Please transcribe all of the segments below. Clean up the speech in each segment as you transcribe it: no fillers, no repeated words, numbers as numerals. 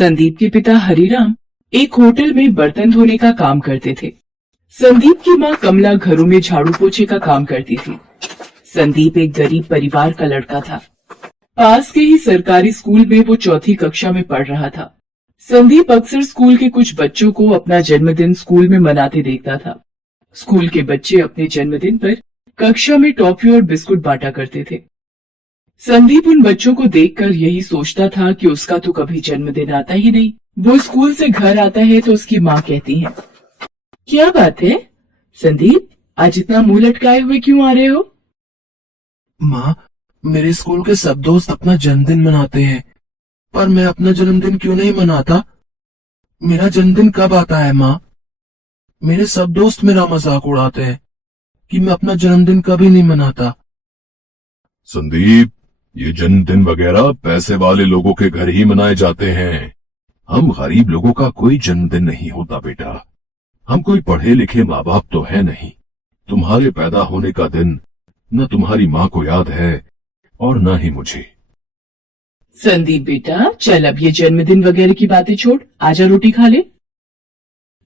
संदीप के पिता हरिराम एक होटल में बर्तन धोने का काम करते थे। संदीप की मां कमला घरों में झाड़ू पोछे का काम करती थी। संदीप एक गरीब परिवार का लड़का था। पास के ही सरकारी स्कूल में वो चौथी कक्षा में पढ़ रहा था। संदीप अक्सर स्कूल के कुछ बच्चों को अपना जन्मदिन स्कूल में मनाते देखता था। स्कूल के बच्चे अपने जन्मदिन पर कक्षा में टॉफी और बिस्कुट बांटा करते थे। संदीप उन बच्चों को देखकर यही सोचता था कि उसका तो कभी जन्मदिन आता ही नहीं। वो स्कूल से घर आता है तो उसकी माँ कहती है, क्या बात है संदीप, आज इतना मुंह लटकाए हुए क्यों आ रहे हो? माँ, मेरे स्कूल के सब दोस्त अपना जन्मदिन मनाते हैं, पर मैं अपना जन्मदिन क्यों नहीं मनाता? मेरा जन्मदिन कब आता है माँ? मेरे सब दोस्त मेरा मजाक उड़ाते हैं कि मैं अपना जन्मदिन कभी नहीं मनाता। संदीप, ये जन्मदिन वगैरह पैसे वाले लोगों के घर ही मनाए जाते हैं। हम गरीब लोगों का कोई जन्मदिन नहीं होता बेटा। हम कोई पढ़े लिखे माँ बाप तो है नहीं। तुम्हारे पैदा होने का दिन न तुम्हारी माँ को याद है और न ही मुझे। संदीप बेटा, चल अब ये जन्मदिन वगैरह की बातें छोड़, आजा रोटी खा ले।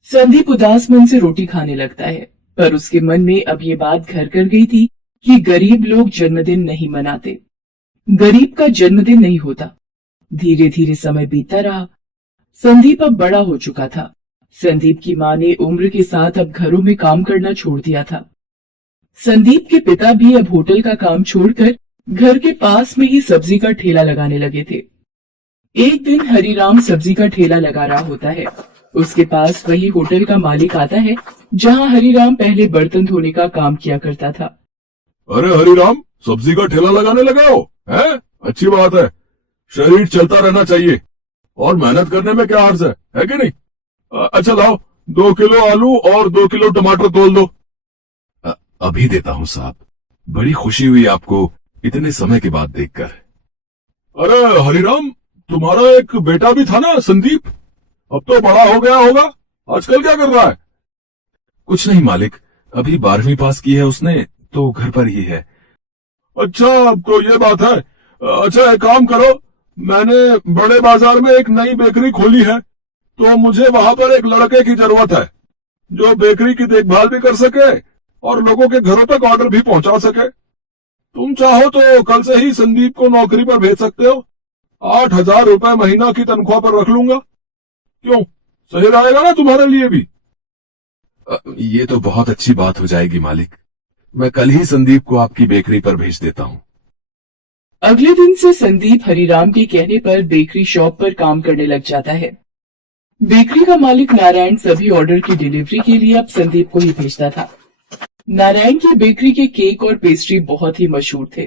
संदीप उदास मन से रोटी खाने लगता है, पर उसके मन में अब ये बात घर कर गई थी कि गरीब लोग जन्मदिन नहीं मनाते। गरीब का जन्मदिन नहीं होता। धीरे धीरे समय बीतता रहा। संदीप अब बड़ा हो चुका था। संदीप की माँ ने उम्र के साथ अब घरों में काम करना छोड़ दिया था। संदीप के पिता भी अब होटल का काम छोड़कर घर के पास में ही सब्जी का ठेला लगाने लगे थे। एक दिन हरिराम सब्जी का ठेला लगा रहा होता है। उसके पास वही होटल का मालिक आता है जहाँ हरिराम पहले बर्तन धोने का काम किया करता था। अरे हरिराम, सब्जी का ठेला लगाने लगे हो? हैं? अच्छी बात है। शरीर चलता रहना चाहिए और मेहनत करने में क्या हर्ज है कि नहीं? अच्छा लाओ, 2 किलो आलू और 2 किलो टमाटर तोल दो। अभी देता हूँ साहब। बड़ी खुशी हुई आपको इतने समय के बाद देखकर। अरे हरिराम, तुम्हारा एक बेटा भी था ना संदीप? अब तो बड़ा हो गया होगा। आजकल क्या कर रहा है? कुछ नहीं मालिक, अभी 12वीं पास की है उसने, तो घर पर ही है। अच्छा, तो ये बात है। अच्छा, एक काम करो, मैंने बड़े बाजार में एक नई बेकरी खोली है, तो मुझे वहां पर एक लड़के की जरूरत है जो बेकरी की देखभाल भी कर सके और लोगों के घरों तक ऑर्डर भी पहुंचा सके। तुम चाहो तो कल से ही संदीप को नौकरी पर भेज सकते हो। 8,000 रुपए महीना की तनख्वाह पर रख लूंगा। क्यों, सही रहेगा ना तुम्हारे लिए भी? ये तो बहुत अच्छी बात हो जाएगी मालिक। मैं कल ही संदीप को आपकी बेकरी पर भेज देता हूँ। अगले दिन से संदीप हरिराम के कहने पर बेकरी शॉप पर काम करने लग जाता है। बेकरी का मालिक नारायण सभी ऑर्डर की डिलीवरी के लिए अब संदीप को ही भेजता था। नारायण की बेकरी के केक और पेस्ट्री बहुत ही मशहूर थे।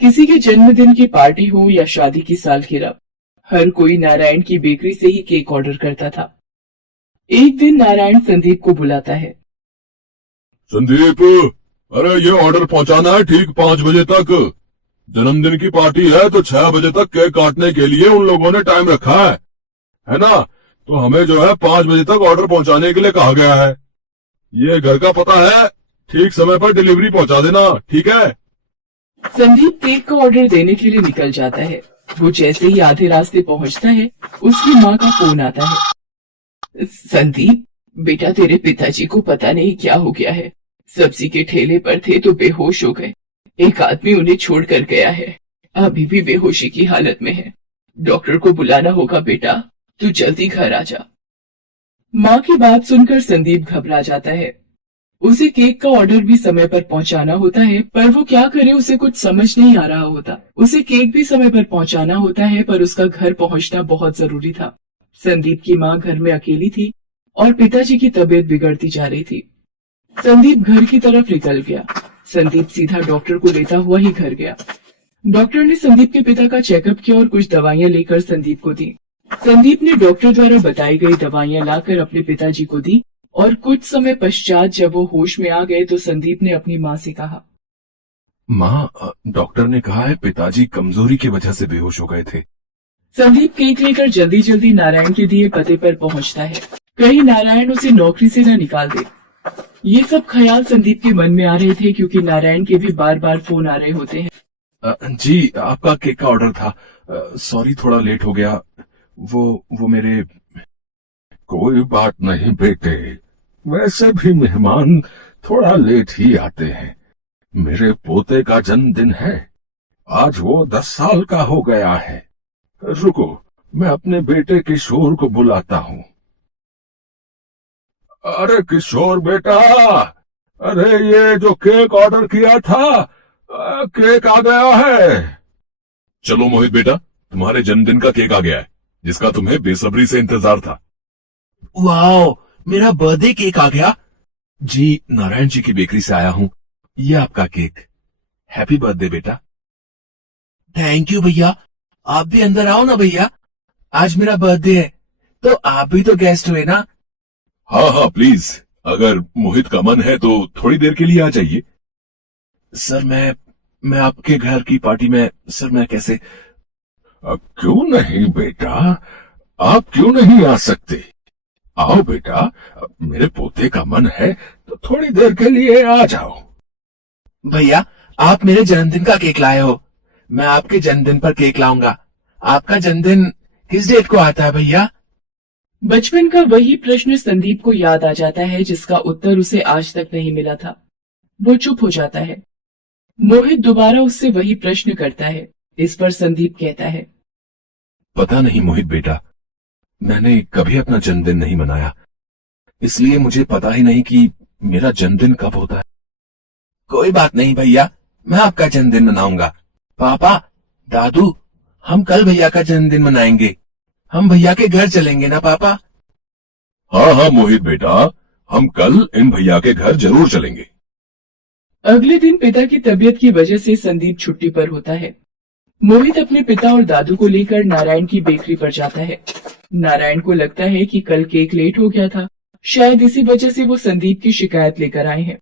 किसी के जन्मदिन की पार्टी हो या शादी की सालगिरह, हर कोई नारायण की बेकरी से ही केक ऑर्डर करता था। एक दिन नारायण संदीप को बुलाता है। संदीप, अरे ये ऑर्डर पहुंचाना है ठीक 5 बजे तक। जन्मदिन की पार्टी है तो 6 बजे तक केक काटने के लिए उन लोगों ने टाइम रखा है ना? तो हमें जो है 5 बजे तक ऑर्डर पहुंचाने के लिए कहा गया है। ये घर का पता है, ठीक समय पर डिलीवरी पहुंचा देना, ठीक है? संदीप केक का ऑर्डर देने के लिए निकल जाता है। वो जैसे ही आधे रास्ते पहुंचता है, उसकी माँ का फोन आता है। संदीप बेटा, तेरे पिताजी को पता नहीं क्या हो गया है। सब्जी के ठेले पर थे तो बेहोश हो गए। एक आदमी उन्हें छोड़कर गया है। अभी भी बेहोशी की हालत में है। डॉक्टर को बुलाना होगा बेटा, तू जल्दी घर आ जा। माँ की बात सुनकर संदीप घबरा जाता है। उसे केक का ऑर्डर भी समय पर पहुंचाना होता है, पर वो क्या करे, उसे कुछ समझ नहीं आ रहा होता। उसे केक भी समय पर पहुंचाना होता है, पर उसका घर पहुंचना बहुत जरूरी था। संदीप की माँ घर में अकेली थी और पिताजी की तबीयत बिगड़ती जा रही थी। संदीप घर की तरफ निकल गया। संदीप सीधा डॉक्टर को लेता हुआ ही घर गया। डॉक्टर ने संदीप के पिता का चेकअप किया और कुछ दवाइयां लेकर संदीप को दी। संदीप ने डॉक्टर द्वारा बताई गई दवाइयां लाकर अपने पिताजी को दी और कुछ समय पश्चात जब वो होश में आ गए तो संदीप ने अपनी माँ से कहा, माँ, डॉक्टर ने कहा है पिताजी कमजोरी की वजह से बेहोश हो गए थे। संदीप केक लेकर जल्दी जल्दी नारायण के दिए पते पर पहुंचता है। कहीं नारायण उसे नौकरी से न निकाल दे। ये सब ख्याल संदीप के मन में आ रहे थे क्योंकि नारायण के भी बार बार फोन आ रहे होते हैं। जी, आपका केक का ऑर्डर था। सॉरी, थोड़ा लेट हो गया। वो मेरे। कोई बात नहीं बेटे, वैसे भी मेहमान थोड़ा लेट ही आते हैं। मेरे पोते का जन्मदिन है, आज वो 10 साल का हो गया है। रुको, मैं अपने बेटे किशोर को बुलाता हूँ। अरे किशोर बेटा, अरे ये जो केक ऑर्डर किया था, केक आ गया है। चलो मोहित बेटा, तुम्हारे जन्मदिन का केक आ गया है, जिसका तुम्हें बेसब्री से इंतजार था। वाओ, मेरा बर्थडे केक आ गया। जी, नारायण जी की बेकरी से आया हूँ। ये आपका केक। हैप्पी बर्थडे बेटा। थैंक यू भैया। आप भी अंदर आओ ना भैया, आज मेरा बर्थडे है, तो आप भी तो गेस्ट हुए ना। हाँ हाँ प्लीज, अगर मोहित का मन है तो थोड़ी देर के लिए आ जाइए। सर मैं आपके घर की पार्टी में, सर मैं कैसे? क्यों नहीं बेटा, आप क्यों नहीं आ सकते? आओ बेटा, मेरे पोते का मन है तो थोड़ी देर के लिए आ जाओ। भैया, आप मेरे जन्मदिन का केक लाए हो, मैं आपके जन्मदिन पर केक लाऊंगा। आपका जन्मदिन किस डेट को आता है भैया? बचपन का वही प्रश्न संदीप को याद आ जाता है, जिसका उत्तर उसे आज तक नहीं मिला था। वो चुप हो जाता है। मोहित दोबारा उससे वही प्रश्न करता है। इस पर संदीप कहता है, पता नहीं मोहित बेटा, मैंने कभी अपना जन्मदिन नहीं मनाया, इसलिए मुझे पता ही नहीं कि मेरा जन्मदिन कब होता है। कोई बात नहीं भैया, मैं आपका जन्मदिन मनाऊंगा। पापा, दादू, हम कल भैया का जन्मदिन मनाएंगे। हम भैया के घर चलेंगे ना पापा? हाँ हाँ मोहित बेटा, हम कल इन भैया के घर जरूर चलेंगे। अगले दिन पिता की तबीयत की वजह से संदीप छुट्टी पर होता है। मोहित अपने पिता और दादू को लेकर नारायण की बेकरी पर जाता है। नारायण को लगता है कि कल केक लेट हो गया था, शायद इसी वजह से वो संदीप की शिकायत लेकर आए हैं।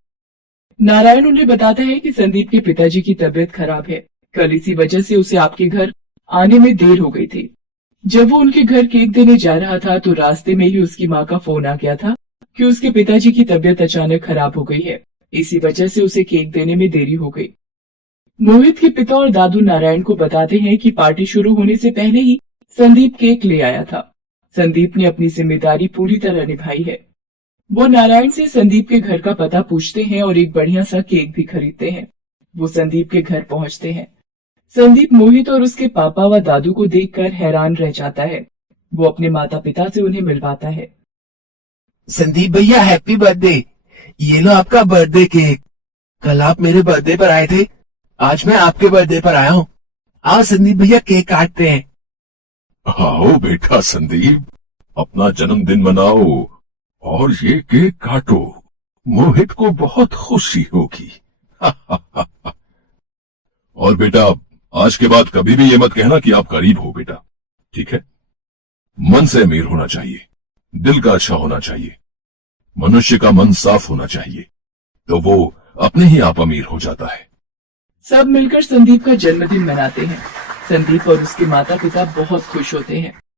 नारायण उन्हें बताता है कि संदीप के पिताजी की तबीयत खराब है, कल इसी वजह से उसे आपके घर आने में देर हो गई थी। जब वो उनके घर केक देने जा रहा था तो रास्ते में ही उसकी माँ का फोन आ गया था कि उसके पिताजी की तबीयत अचानक खराब हो गई है, इसी वजह से उसे केक देने में देरी हो गई। मोहित के पिता और दादू नारायण को बताते हैं कि पार्टी शुरू होने से पहले ही संदीप केक ले आया था। संदीप ने अपनी जिम्मेदारी पूरी तरह निभाई है। वो नारायण से संदीप के घर का पता पूछते हैं और एक बढ़िया सा केक भी खरीदते हैं। वो संदीप के घर पहुंचते हैं। संदीप मोहित और उसके पापा व दादू को देखकर हैरान रह जाता है। वो अपने माता पिता से उन्हें मिलवाता है। संदीप भैया, हैप्पी बर्थडे। ये लो आपका बर्थडे केक। कल आप मेरे बर्थडे पर आए थे, आज मैं आपके बर्थडे पर आया हूँ। आओ संदीप भैया, केक काटते हैं। आओ बेटा संदीप, अपना जन्मदिन मनाओ और ये केक काटो। मोहित को बहुत खुशी होगी। और बेटा, आज के बाद कभी भी ये मत कहना कि आप गरीब हो बेटा, ठीक है? मन से अमीर होना चाहिए, दिल का अच्छा होना चाहिए, मनुष्य का मन साफ होना चाहिए, तो वो अपने ही आप अमीर हो जाता है। सब मिलकर संदीप का जन्मदिन मनाते हैं। संदीप और उसके माता पिता बहुत खुश होते हैं।